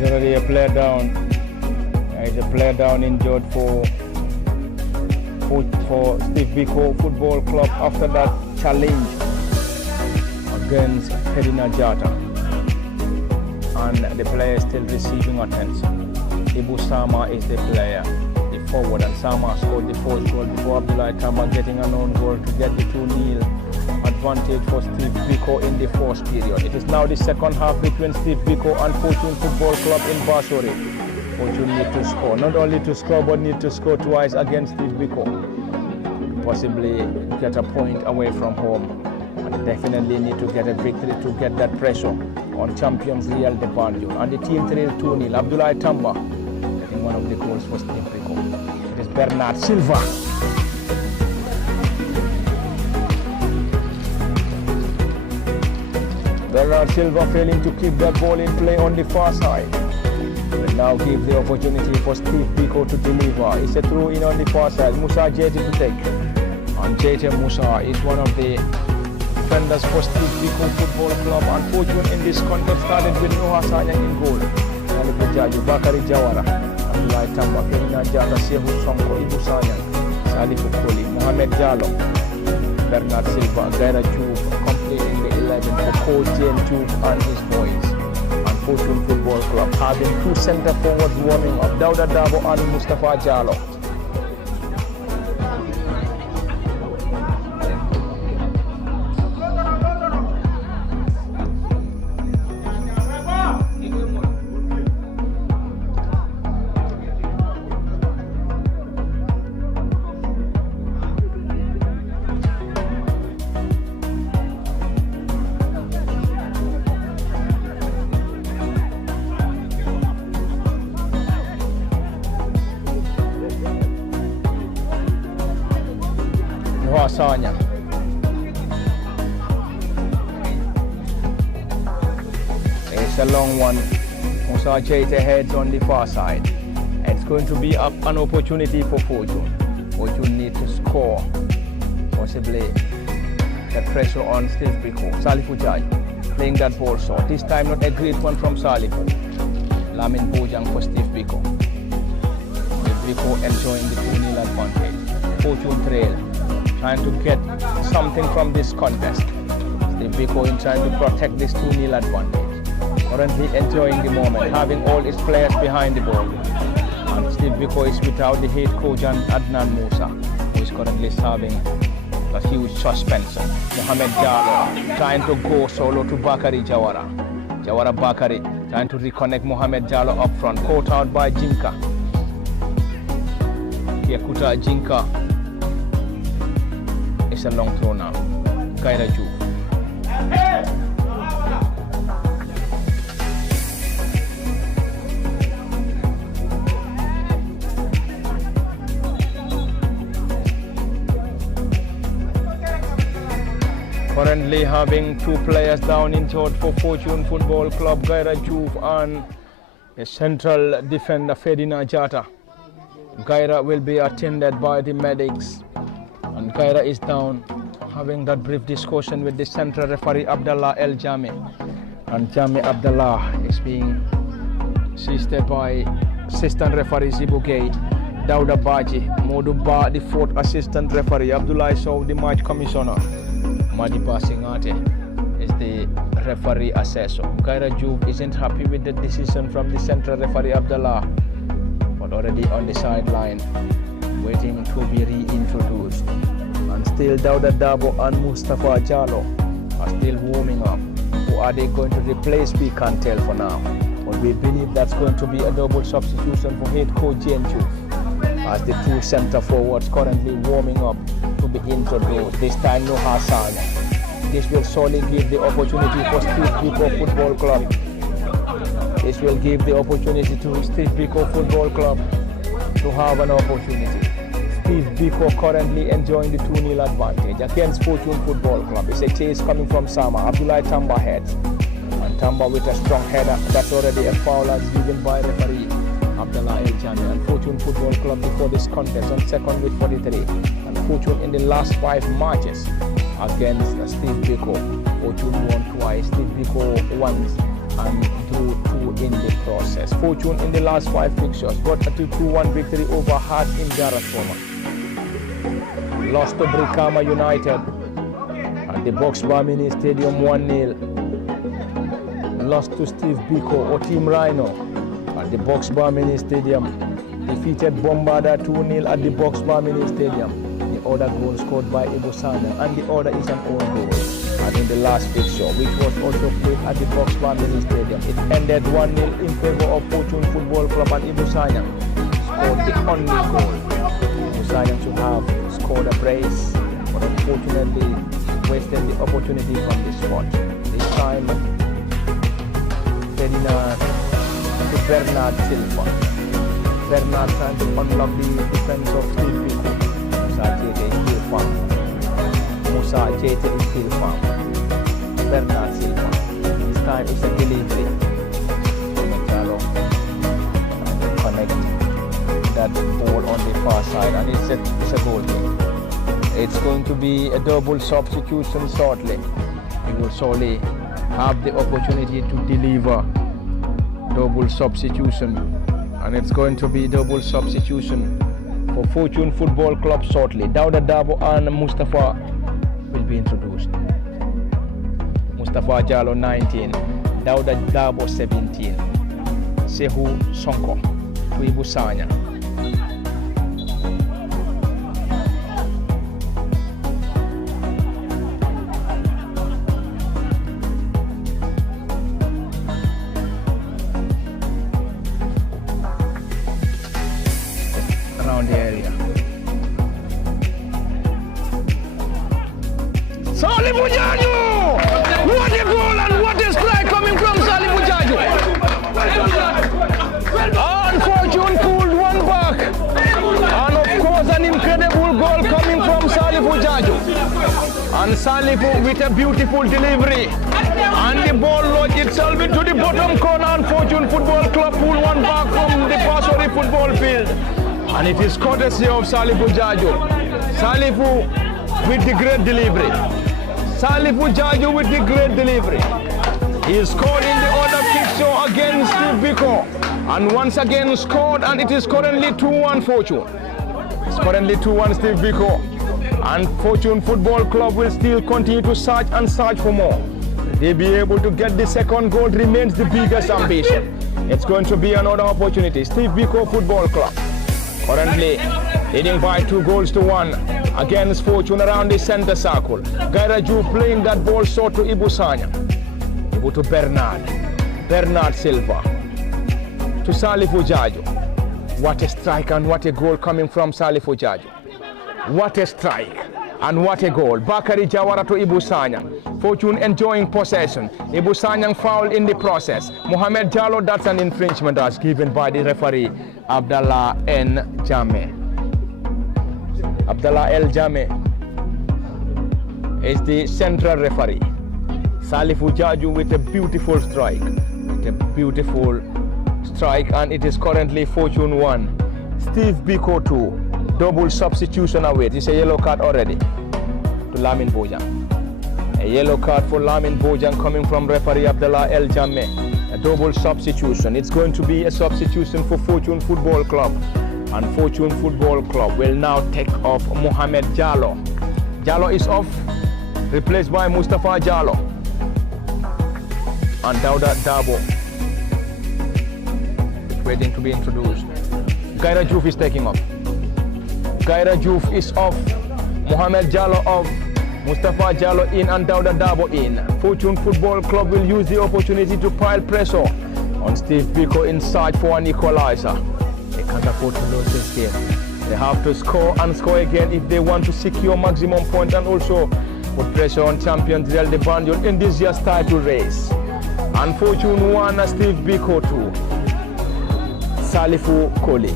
There's already a player down. There is a player down injured for Steve-Biko Football Club after that challenge against Fedina Jata. And the player is still receiving attention. Ibu Sama is the player, the forward, and Sama scored the fourth goal before Abdullah Tamba getting an own goal to get the 2-0 advantage for Steve-Biko in the first period. It is now the second half between Steve-Biko and Fortune Football Club in Basuri. Fortune need to score, not only to score, but need to score twice against Steve-Biko. Possibly get a point away from home. And definitely need to get a victory to get that pressure on champions Real de Banjul. And the team trailed 2-0. Abdullah Tamba getting one of the goals for Steve-Biko. It is Bernard Silva. Bernard Silva failing to keep that ball in play on the far side. Will now give the opportunity for Steve-Biko to deliver. It's a throw in on the far side. Musa Jete to take. And Jete Musa is one of the defenders for Steve-Biko Football Club. And Fortune in this contest started with Noah Sanyang in goal. Salifu Jaju, Bakari Jawara, Abdullah Tamba, Fedina Jata, Sehu Sonko, Ibu Sanyang, Salifu Koli, Mohamed Jalo, Bernard Silva, Gaira Juve, completing the 11 for Coach Jane Juve and his boys. And Fortune Football Club having two centre forwards warming up, Dauda Dabo and Mustafa Jalo. Musa Jaita heads on the far side. It's going to be an opportunity for Fortune. Fortune need to score, possibly the pressure on Steve-Biko. Salifu Jaju playing that ball short. This time not a great one from Salifu. Lamin Bojang for Steve-Biko. Steve-Biko enjoying the 2-0 advantage. Fortune trail, trying to get something from this contest. Steve-Biko in trying to protect this 2-0 advantage. Currently enjoying the moment, having all his players behind the ball. And Steve-Biko is without the head coach and Adnan Musa, who is currently serving a huge suspension. Mohamed Jallo trying to go solo to Bakari Jawara. Jawara Bakari trying to reconnect Mohamed Jallo up front, caught out by Jinka. Kiakuta Jinka. It's a long throw now. Kaira Ju. Currently having two players down in third for Fortune Football Club, Gaira Juve and a central defender Ferdinand Jata. Gaira will be attended by the medics, and Gaira is down, having that brief discussion with the central referee Abdallah El Jame. And Jame Abdallah is being assisted by assistant referee Zibugay, Dauda Baji, Modu Ba, the fourth assistant referee, Abdullah Sow, the match commissioner. Madiba Singate is the referee assessor. Gaira Juve isn't happy with the decision from the central referee Abdallah, but already on the sideline, waiting to be reintroduced. And still Dauda Dabo and Mustafa Jallo are still warming up. Who are they going to replace? We can't tell for now. But we believe that's going to be a double substitution for head coach Jane Juve, as the two centre forwards currently warming up to be introduced. This time no Hassan. This will solely give the opportunity for Steve-Biko Football Club. This will give the opportunity to Steve-Biko Football Club to have an opportunity. Steve-Biko currently enjoying the 2-0 advantage against Fortune Football Club. It's a chase coming from Sama. Abdullah Tamba heads. And Tamba with a strong header. That's already a foul as given by referee Abdullah El Jami. And Fortune Football Club before this contest on second with 43. And Fortune in the last 5 matches against Steve-Biko. Fortune won twice, Steve-Biko once, and drew 2 in the process. Fortune in the last 5 fixtures got a 2-1 victory over Hart in Jarasoma. Lost to Brikama United at the Boxbar Mini Stadium 1-0. Lost to Steve-Biko or Team Rhino at the Boxbar Mini Stadium. Defeated Bombarda 2-0 at the Boxbar Mini Stadium. The other goal scored by Ibusana, and the other is an own goal. And in the last fixture, which was also played at the Boxbar Mini Stadium, it ended 1-0 in favor of Fortune Football Club, and Ibusana scored the only goal. Ibusana should have scored a brace, but unfortunately wasted the opportunity from the spot. This time, Ferdinand to Bernard Silva. Bernard trying to unlock the defense of Steve-Biko. Musa Jete is still found. Musa Jete is still found. Bernard Silva. This time it's a delivery. Jallo connect that ball on the far side, and it's a goal kick. It's going to be a double substitution shortly. We will surely have the opportunity to deliver double substitution, and it's going to be double substitution for Fortune Football Club shortly. Dauda Dabo and Mustafa will be introduced. Mustafa Jallo 19, Dauda Dabo 17, Sehu Sonko, Tuibu Sanya. Around the area. Salifu Jaju! What a goal and what a strike coming from Salifu Jaju! And Fortune pulled one back. And of course an incredible goal coming from Salifu Jaju. And Salifu with a beautiful delivery. And the ball lodged itself into the bottom corner, and Fortune Football Club pull one back from the Pasori football field. And it is courtesy of Salifu Jaju. Salifu with the great delivery. Salifu Jaju with the great delivery. He scored in the order kick show against Steve-Biko. And once again scored, and it is currently 2-1 Fortune. It's currently 2-1 Steve-Biko. And Fortune Football Club will still continue to search and search for more. They'll be able to get the second goal remains the biggest ambition. It's going to be another opportunity. Steve-Biko Football Club currently leading by 2-1 against Fortune around the center circle. Gairaju playing that ball short to Ibusanya. Ibu to Bernard Silva. To Salifu Jaju. What a strike and what a goal coming from Salifu Jaju. What a strike and what a goal. Bakari Jawara to Ibusanya. Fortune enjoying possession. Ibusanya foul in the process. Mohamed Jallo, that's an infringement as given by the referee Abdallah N. Jame. Abdallah El Jame is the central referee. Salifu Jaju with a beautiful strike. And it is currently Fortune 1. Steve-Biko 2. Double substitution await. It's a yellow card already to Lamin Bojang. A yellow card for Lamin Bojang coming from referee Abdallah El Jame. A double substitution. It's going to be a substitution for Fortune Football Club. And Fortune Football Club will now take off Mohamed Jallo. Jallo is off, replaced by Mustafa Jallo. And Dauda Dabo is waiting to be introduced. Gaira Juf is taking off. Gaira Juf is off. Mohamed Jallo off. Mustafa Jallo in and Dauda Dabo in. Fortune Football Club will use the opportunity to pile pressure on Steve-Biko in search for an equalizer. They can't afford to lose this game. They have to score and score again if they want to secure maximum points and also put pressure on champion Real de Banjul in this year's title race. And Fortune 1, Steve-Biko 2. Salifu Koli.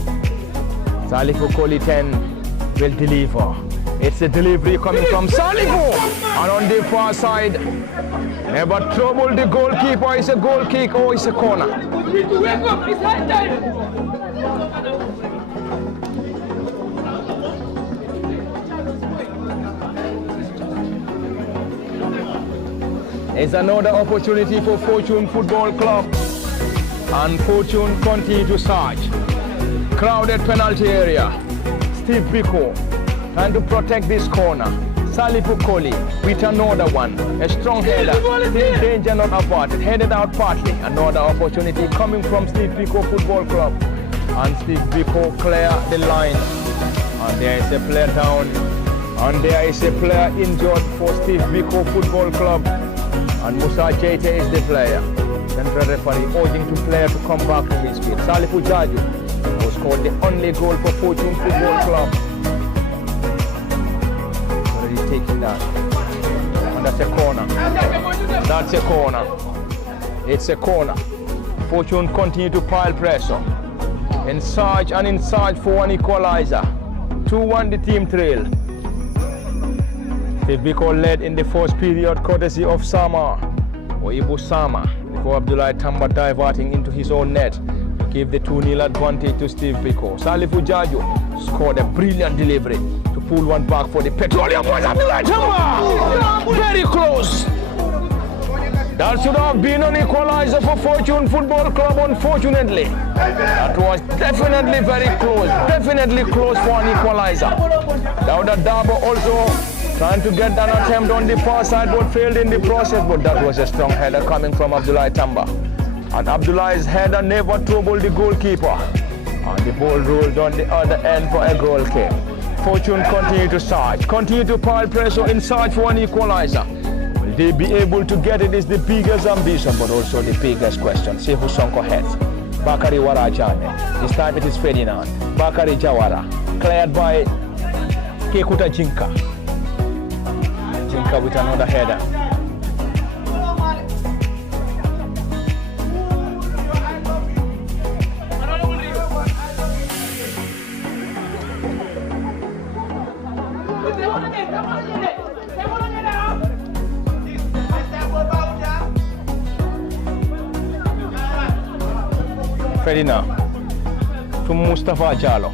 Salifu Koli 10 will deliver. It's a delivery coming from Salifu. And on the far side, never trouble the goalkeeper. It's a goal kick or it's a corner. It's another opportunity for Fortune Football Club. And Fortune continue to search. Crowded penalty area. Steve-Biko trying to protect this corner. Salifu Koli with another one. A strong header. Still danger not averted. Headed out partly. Another opportunity coming from Steve-Biko Football Club. And Steve-Biko clear the line. And there is a player down. And there is a player injured for Steve-Biko Football Club. And Musa Jete is the player. Central referee urging the player to come back to his feet. Salifu Jaju who scored the only goal for Fortune Football Club. Already taking that. And that's a corner. That's a corner. It's a corner. Fortune continue to pile pressure. In search for an equalizer. 2-1 the team trail. Steve-Biko led in the first period courtesy of Sama or Ibu Sama before Abdullah Tamba diverting into his own net to give the 2-0 advantage to Steve-Biko. Salifu Jaju scored a brilliant delivery to pull one back for the Petroleum Boys. Abdullah Tamba! Very close. That should have been an equalizer for Fortune Football Club, unfortunately. That was definitely very close. Definitely close for an equalizer. Dauda Dabo also trying to get an attempt on the far side but failed in the process, but that was a strong header coming from Abdullah Tamba. And Abdullah's header never troubled the goalkeeper. And the ball rolled on the other end for a goal kick. Fortune continue to search, continue to pile pressure in search for an equalizer. Will they be able to get it is the biggest ambition, but also the biggest question. See who Sonko heads. Bakari Warajane. This time it is Ferdinand. Bakari Jawara. Cleared by Kekuta Jinka. Jinka with another header. Ferdinand to Mustafa Jallo.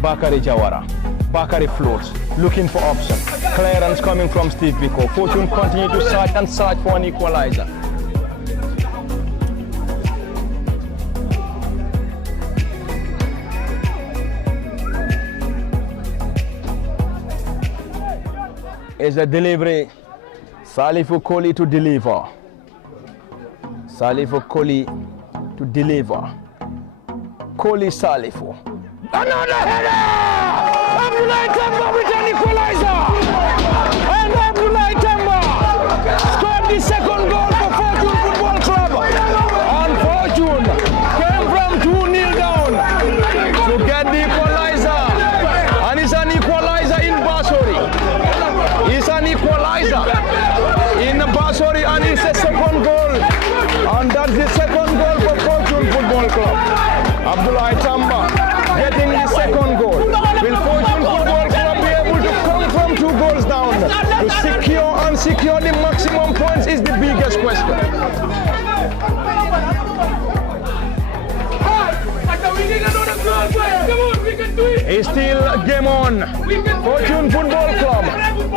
Bakari Jawara. Bakari floats, looking for option. Clearance coming from Steve-Biko. Fortune continue to search and search for an equalizer. Is a delivery. Salifu Koli to deliver. Salifu Koli to deliver. Koli Salifu. Another header! Abdullah Tamba with an equalizer! And Abdullah Tamba scored the second goal for Fortune Football Club. And Fortune came from 2-0 down to get the equalizer. And it's an equalizer in Basori. It's an equalizer in Basori, and it's a second goal. And that's the second goal for Fortune Football Club. Abdullah Tamba getting the second goal. Will Fortune Football Club be able to come from 2 goals down to secure the maximum points is the biggest question. It's still game on. Fortune Football Club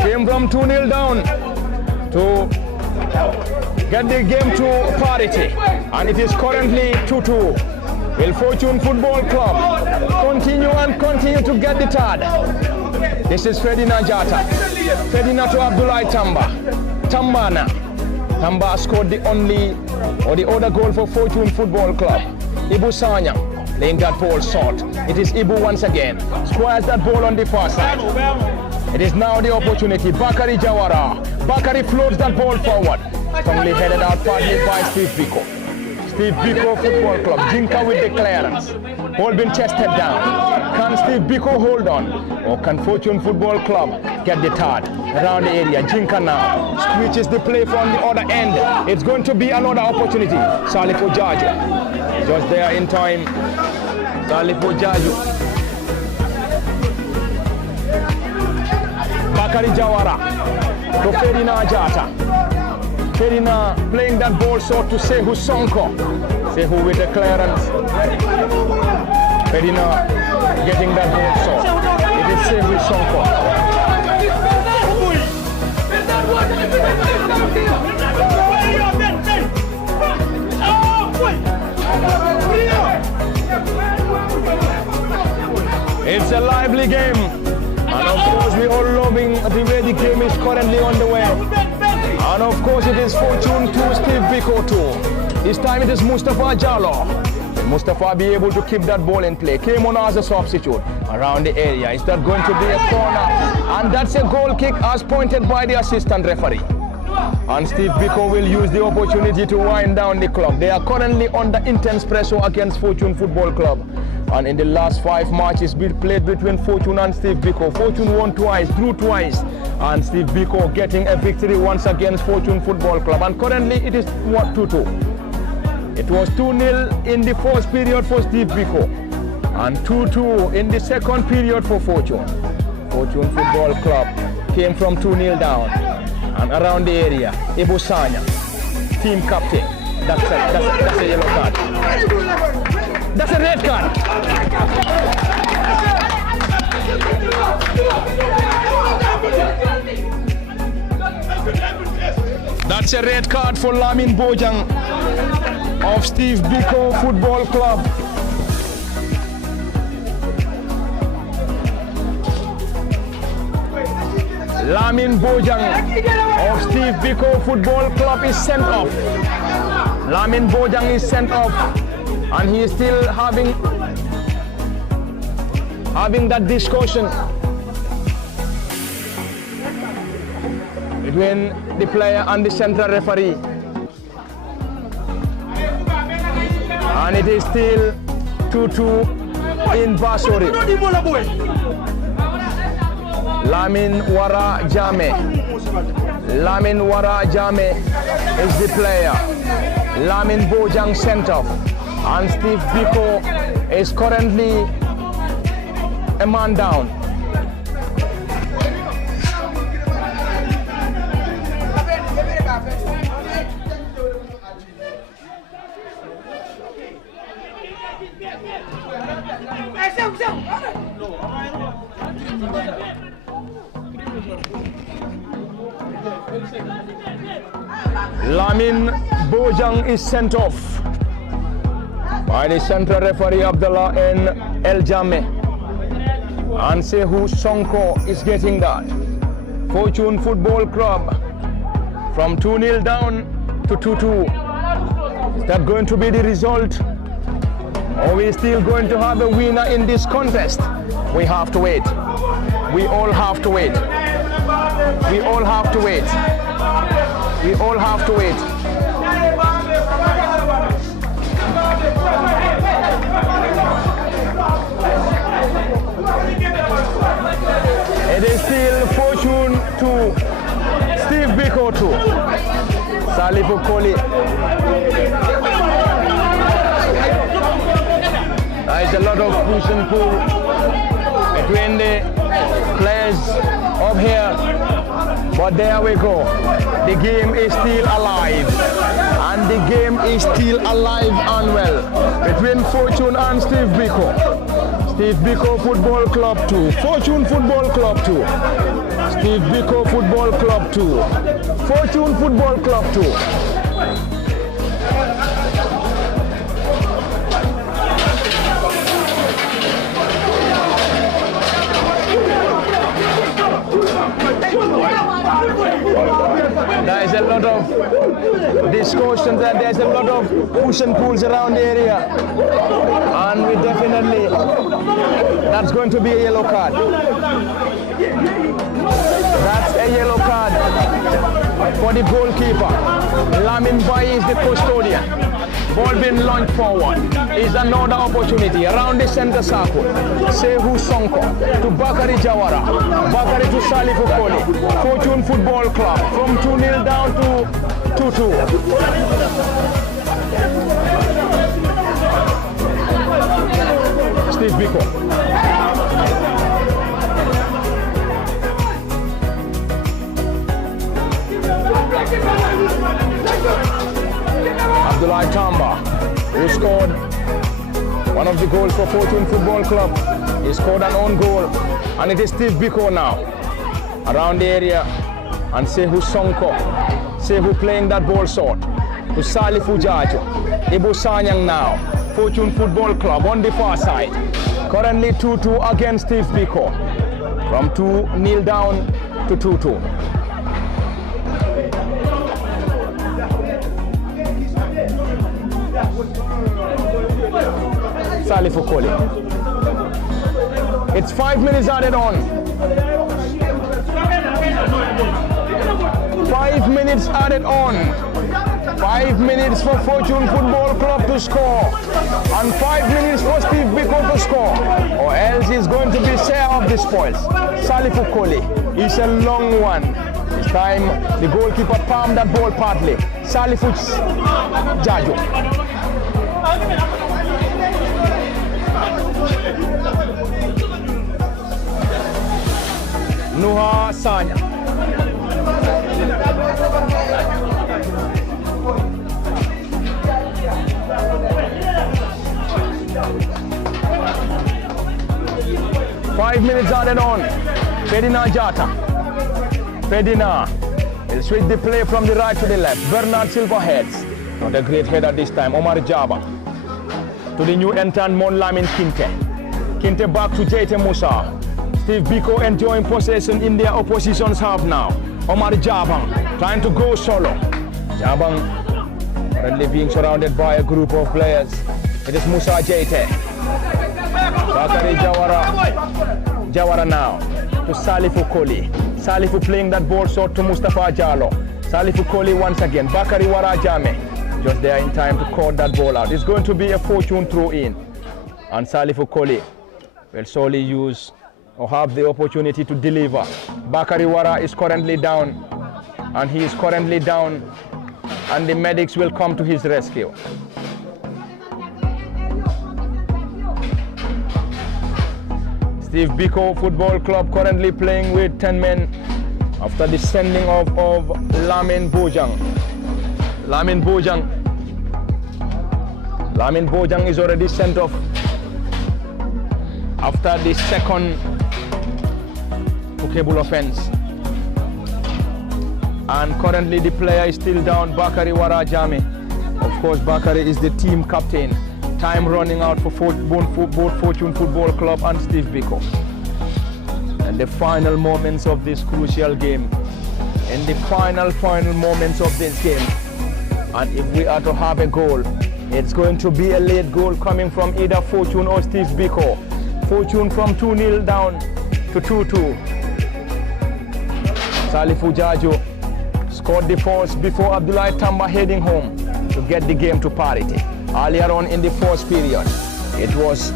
came from 2-0 down to get the game to parity, and it is currently 2-2. Will Fortune Football Club continue to get the third? This is Ferdinand Jata. Ferdinand to Abdullah Tamba. Tamba scored the other goal for Fortune Football Club. Ibu Sanya laying that ball short. It is Ibu once again. Squares that ball on the far side. It is now the opportunity. Bakari Jawara. Bakari floats that ball forward. Strongly headed out partly by Steve-Biko. Steve-Biko Football Club. Jinka with the clearance. Ball being chested down. Can Steve-Biko hold on? Or can Fortune Football Club get the third around the area? Jinka now switches the play from the other end. It's going to be another opportunity. Salifu Jaju. Just there in time. Salifu Jaju. Bakari Jawara to Ferdinand Jata. Ferdinand playing that ball short to Sehu Sonko. Sehu with the clearance. Ferdinand getting that ball short. It is Sehu Sonko. It's a lively game. And of course, we are loving the way the game is currently on the way. And of course, it is Fortune 2, Steve-Biko 2. This time it is Mustafa Jallo. Will Mustafa be able to keep that ball in play? Came on as a substitute around the area. Is that going to be a corner? And that's a goal kick as pointed by the assistant referee. And Steve-Biko will use the opportunity to wind down the clock. They are currently under intense pressure against Fortune Football Club. And in the last 5 matches played between Fortune and Steve-Biko, Fortune won twice, drew twice, and Steve-Biko getting a victory once against Fortune Football Club. And currently it is what, 2-2. It was 2-0 in the first period for Steve-Biko, and 2-2 in the second period for Fortune. Fortune Football Club came from 2-0 down, and around the area, Ibu Sanya, team captain. That's a yellow card. That's a red card. That's a red card for Lamin Bojang of Steve-Biko Football Club. Lamin Bojang of Steve-Biko Football Club is sent off. Lamin Bojang is sent off, and he is still having that discussion between the player and the central referee. And it is still 2-2 in Basori. Lamin Wara Jame is the player. Lamin Bojang sent off, and Steve-Biko is currently a man down. Lamin Bojang is sent off by the central referee Abdullah N. El Jame. And Sehu Sonko is getting that. Fortune Football Club from 2-0 down to 2-2. Is that going to be the result? Or are we still going to have a winner in this contest? We have to wait. We all have to wait. We all have to wait. We all have to wait. It is still Fortune 2, Steve-Biko 2, Salifu Koli. There is a lot of push and pull between the players up here, but there we go. The game is still alive, and the game is still alive and well between Fortune and Steve-Biko. Steve-Biko Football Club 2, Fortune Football Club 2, Steve-Biko Football Club 2, Fortune Football Club 2. There is a lot of discussions and there's a lot of push and pulls around the area, and we definitely, that's going to be a yellow card. That's a yellow card for the goalkeeper. Lamin Bai is the custodian. Ball being launched forward is another opportunity around the center circle. Sehu Sonko to Bakari Jawara. Bakari to Salifu Koli. Fortune Football Club from 2-0 down to 2-2. Steve-Biko. Abdullah Tamba, who scored one of the goals for Fortune Football Club. He scored an own goal, and it is Steve-Biko now around the area, and Sehu Sonko. Sehu playing that ball short to Salifu Jajo. Ibu Sanyang now. Fortune Football Club on the far side. Currently 2-2 against Steve-Biko. From 2-0 down to 2-2. Salifu Koli. It's 5 minutes added on. 5 minutes added on. 5 minutes for Fortune Football Club to score. And 5 minutes for Steve-Biko to score. Or else he's going to be share of the spoils. Salifu Koli. It's a long one. This time the goalkeeper palmed that ball partly. Salifu Jajo. Nuha Sanya. Five minutes added on. Pedina Jata. Pedina will switch the play from the right to the left. Bernard Silva heads. Not a great header this time. Omar Jaba. To the new entrant Mon Lamin Kinte. Kinte back to Jete Musa. Steve-Biko enjoying possession in their opposition's half now. Omar Jabang trying to go solo. Jabang currently being surrounded by a group of players. It is Musa Jete. Bakari Jawara. Jawara now to Salifu Koli. Salifu playing that ball short to Mustafa Jalo. Salifu Koli once again. Bakari Wara Jame just there in time to cut that ball out. It's going to be a Fortune throw in. And Salifu Koli will solely use or have the opportunity to deliver. Bakari Wara is currently down, and he is currently down, and the medics will come to his rescue. Steve-Biko Football Club currently playing with 10 men after the sending of Lamin Bojang. Lamin Bojang is already sent off after the second bookable offense. And currently the player is still down, Bakari Warajame. Of course, Bakari is the team captain. Time running out for both Fortune Football Club and Steve-Biko. And the final moments of this crucial game. In the final moments of this game. And if we are to have a goal, it's going to be a late goal coming from either Fortune or Steve-Biko. Fortune from 2-0 down to 2-2. Salifu Jaju scored the first before Abdullahi Tamba heading home to get the game to parity. Earlier on in the first period, it was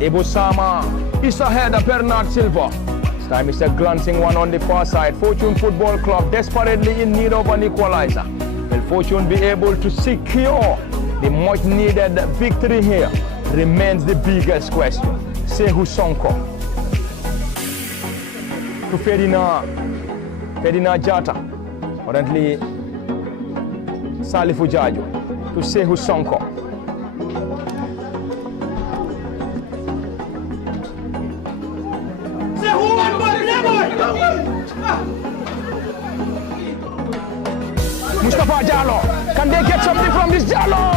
Ibusama, Issa header, Bernard Silva. This time it's a glancing one on the far side. Fortune Football Club desperately in need of an equalizer. Will Fortune be able to secure the much needed victory here? Remains the biggest question. Sehu Sonko to Ferdinand Jata, currently Salifu Jaju to Sehu Sonko. Mustafa Jallo, can they get something from this Jallo?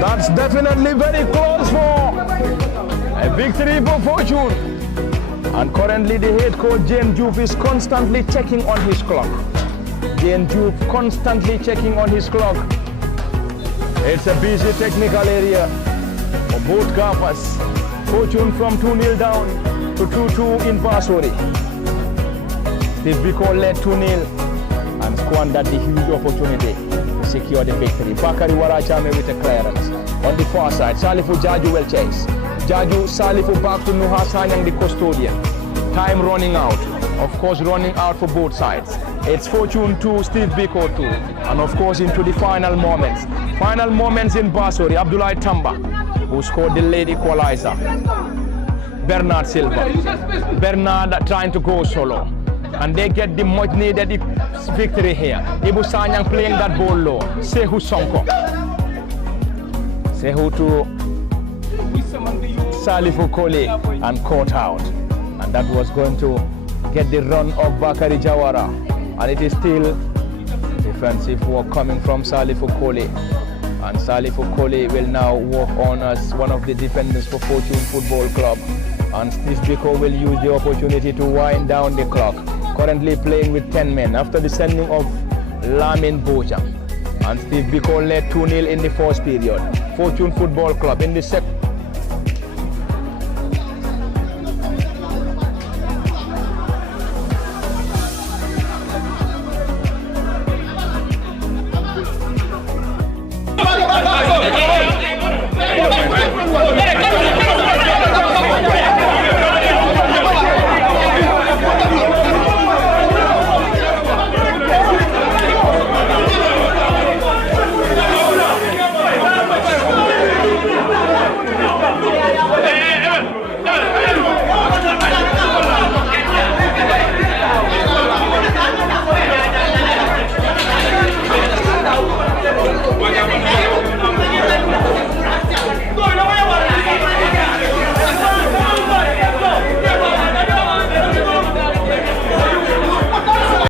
That's definitely very close for a victory for Fortune. And currently the head coach Jane Juve is constantly checking on his clock. Jane Juve constantly checking on his clock. It's a busy technical area for both gaffers. Fortune from 2-0 down to 2-2 in Basori. Steve-Biko led 2-0 and squandered the huge opportunity to secure the victory. Bakari Warachame with a clearance. On the far side, Salifu Jaju will chase. Jaju Salifu back to Nuha Sanyang, the custodian. Time running out. Of course, running out for both sides. It's Fortune 2, Steve-Biko 2. And of course, into the final moments. Final moments in Basori. Abdullahi Tamba, who scored the late equalizer. Bernard Silva. Bernard trying to go solo. And they get the much needed victory here. Ibu Sanyang playing that ball low. Sehu Sonko. Sehu to Salifu Kole and caught out. And that was going to get the run of Bakari Jawara. And it is still defensive work coming from Salifu Kole. And Salifu Kole will now walk on as one of the defenders for Fortune Football Club. And Steve-Biko will use the opportunity to wind down the clock. Currently playing with 10 men after the sending of Lamin Bojang. And Steve-Biko led 2-0 in the first period. Fortune Football Club in the second.